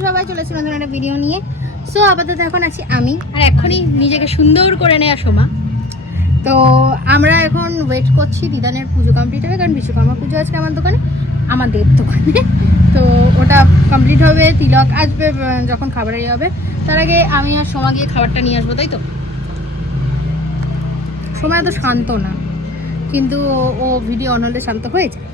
সবাই চলেছি নতুন একটা ভিডিও নিয়ে। সো আপাতত এখন আছি আমি। আর এখনই নিজেকে সুন্দর করে নেওয়া সোমা। তো, আমরা এখন ওয়েট করছি দিদানের পুজো কমপ্লিট হবে, কারণ বিশ্বকর্মা পুজো আজকে আমার দোকানে, আমাদের দোকানে। তো, ওটা কমপ্লিট হবে, তিলক আসবে যখন খাবার ইয়ে হবে। তার আগে আমি আর সোমা গিয়ে খাবারটা নিয়ে আসব, তাই তো? সোমা এত শান্ত না, কিন্তু ও- ভিডিও অন হলে শান্ত হয়ে যায়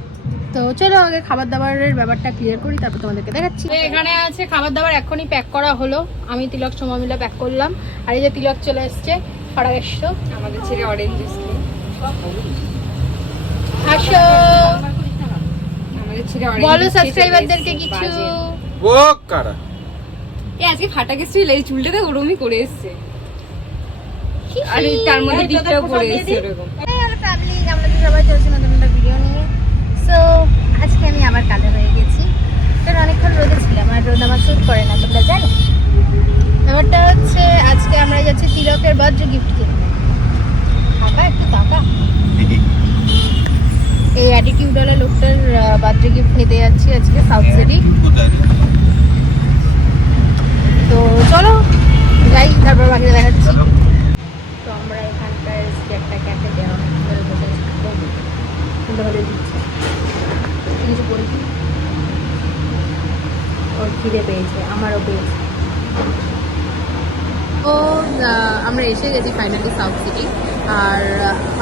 তো চলো আগে খাবার দাবারের ব্যাপারটা ক্লিয়ার করি তারপর তোমাদেরকে দেখাচ্ছি। এখানে আছে খাবার দাবার এখনই প্যাক করা হলো। আমি তিলক সময় মিলে প্যাক করলাম। আর এই যে তিলক চলে এসছে আমাদের ছেলে অরেঞ্জ জুস আসো। বলো সাবস্ক্রাইবারদেরকে কিছু। ও কারা? এ আজকে ফাটা গেছিল এই চুলটাতে ওরমই করে এসছে। আর তার মধ্যে টিপটাও করে এসছে ওরকম। ফ্যামিলি আমরা সবাই চলছি নতুন একটা ভিডিও নিয়ে। সো আজকে আমি আবার কালো হয়ে গেছি। কারণ অনেকক্ষণ রোদে ছিলাম আর রোদ আমার স্যুট করে না তোমরা জানো। ব্যাপারটা হচ্ছে আজকে আমরা যাচ্ছি তিলকের বজ্র গিফট কিনতে। টাকা একটু টাকা এই অ্যাটিটিউডওয়ালা লোকটার বার্থডে গিফট নিতে যাচ্ছি আজকে সাউথ সিটি তো চলো যাই তারপর বাকিটা দেখাচ্ছি। তো আমরা এখানকার একটা ক্যাফেতে অনেক ধরে বসে সুন্দর হলে দিচ্ছে কিছু বলছি ওর খিদে পেয়েছে, আমারও পেয়েছে। তো আমরা এসে গেছি ফাইনালি সাউথ সিটি আর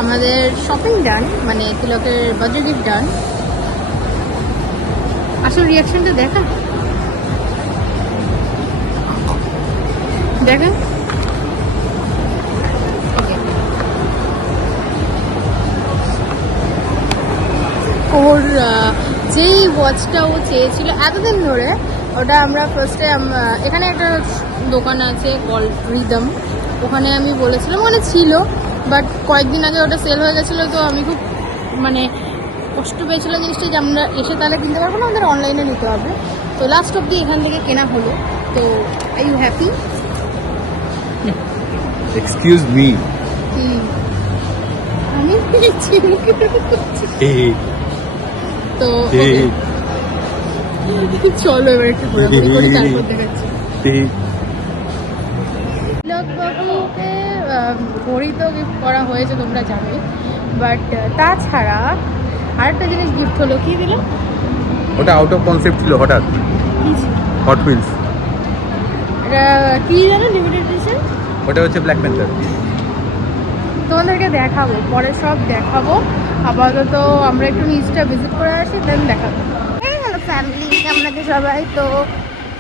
আমাদের শপিং ডান মানে তিলকের গিফট ডান আসল রিয়াকশনটা দেখা? দেখা? ওর যেই ওয়াচটা ও চেয়েছিল এতদিন ধরে ওটা আমরা ফার্স্টে এখানে একটা দোকান আছে কল রিদম ওখানে আমি বলেছিলাম ওখানে ছিল বাট কয়েকদিন আগে ওটা সেল হয়ে গেছিল তো আমি খুব মানে কষ্ট পেয়েছিলাম জিনিসটা যে আমরা এসে তাহলে কিনতে পারব না আমাদের অনলাইনে নিতে হবে। তো লাস্ট অব্দি এখান থেকে কেনা হলো। তো I you happy excuse me আমি। তো চলো এবার একটু ঘোরাঘুরি করে তারপর দেখাচ্ছি। তিলকবাবুকে ঘড়ি তো গিফট করা হয়েছে তোমরা জানোই। বাট তাছাড়া আরেকটা জিনিস গিফট হলো কি দিল? ওটা আউট অফ কনসেপ্ট ছিল হঠাৎ। হট হুইলস এটা কি জানো লিমিটেড এডিশন ওটা হচ্ছে ব্ল্যাক প্যান্থার তোমাদেরকে দেখাবো পরে সব দেখাবো। আপাতত আমরা একটু নিচটা ভিজিট করে আসি দেন দেখাবো। ফ্যামিলি আছে সবাই? তো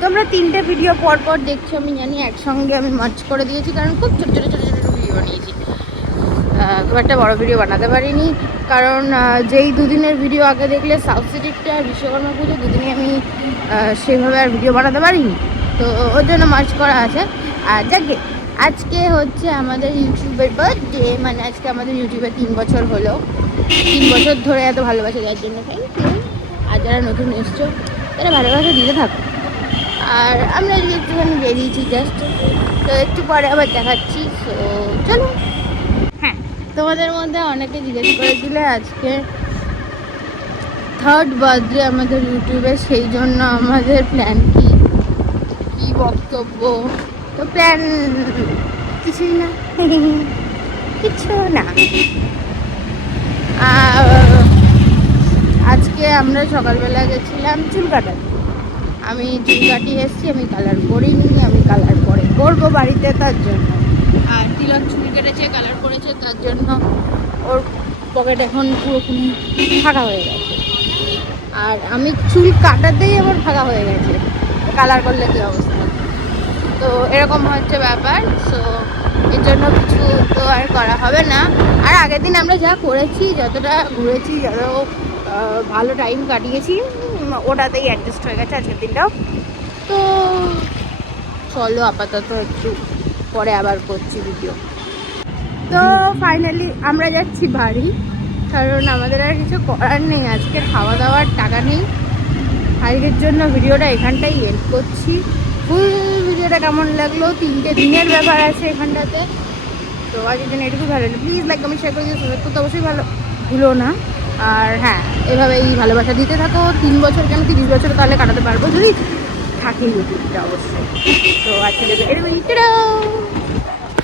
তোমরা তিনটে ভিডিও পর পর দেখছ আমি জানি একসঙ্গে আমি মার্চ করে দিয়েছি কারণ খুব ছোটো ছোটো ছোটো ছোটো ভিডিও বানিয়েছি। আহ, খুব একটা বড় ভিডিও বানাতে পারিনি কারণ যেই দুদিনের ভিডিও আগে দেখলে সাউথ সিটিরটা আর বিশ্বকর্মা পুজো দুদিনই আমি সেভাবে আর ভিডিও বানাতে পারিনি। তো ওর জন্য মার্চ করা আছে। আর যাকে আজকে হচ্ছে আমাদের ইউটিউবের বার্থডে মানে আজকে আমাদের ইউটিউবে তিন বছর হলো। তিন বছর ধরে এত ভালোবাসা দেওয়ার জন্য থ্যাংক ইউ আর যারা নতুন এসছো, তারা ভালোবাসা দিতে থাকো। আর আমরা আজকে একটুখানি বেরিয়েছি জাস্ট তো একটু পরে আবার দেখাচ্ছি তো চলো। হ্যাঁ তোমাদের মধ্যে অনেকে জিজ্ঞেস করেছিলে আজকে থার্ড বার্থডে আমাদের ইউটিউবে, সেই জন্য আমাদের প্ল্যান কি? কি বক্তব্য? তো প্ল্যান কিছুই না। কিছু না। আজকে আমরা সকালবেলা গেছিলাম চুল কাটাতে আমি চুল কাটিয়ে এসেছি, আমি কালার করিনি আমি কালার পরে করব বাড়িতে তার জন্য। আর তিলক চুল কেটেছে কালার করেছে তার জন্য ওর পকেট এখন পুরোপুরি ফাঁকা হয়ে গেছে। আর আমি চুল কাটাতেই আমার ফাঁকা হয়ে গেছে। কালার করলে কী অবস্থা? তো এরকম হচ্ছে ব্যাপার সো এর জন্য কিছু তো আর করা হবে না। আর আগের দিন আমরা যা করেছি, যতটা ঘুরেছি, যত ভালো টাইম কাটিয়েছি ওটাতেই অ্যাডজাস্ট হয়ে গেছে আজকের দিনটাও। তো চলো আপাতত একটু পরে আবার করছি ভিডিও তো ফাইনালি আমরা যাচ্ছি বাড়ি, কারণ আমাদের আর কিছু করার নেই, আজকে খাওয়া দাওয়ার টাকা নেই। আজকের জন্য ভিডিওটা এখানটাই এন্ড করছি। ফুল ভিডিওটা কেমন লাগল? তিনটে দিনের ব্যাপার আছে এখানটাতে। তো আজকের জন্য এটুকু ভালো লাগল। প্লিজ লাইক কমেন্ট শেয়ার করে দিও। সাবস্ক্রাইব করতে অবশ্যই ভালো ভুলো না। আর হ্যাঁ এভাবে এই ভালোবাসা দিতে থাকো। তিন বছর কেন তিরিশ বছর তাহলে কাটাতে পারব যদি থাকি ইউটিউবটা অবশ্যই। তো আজকে এরকম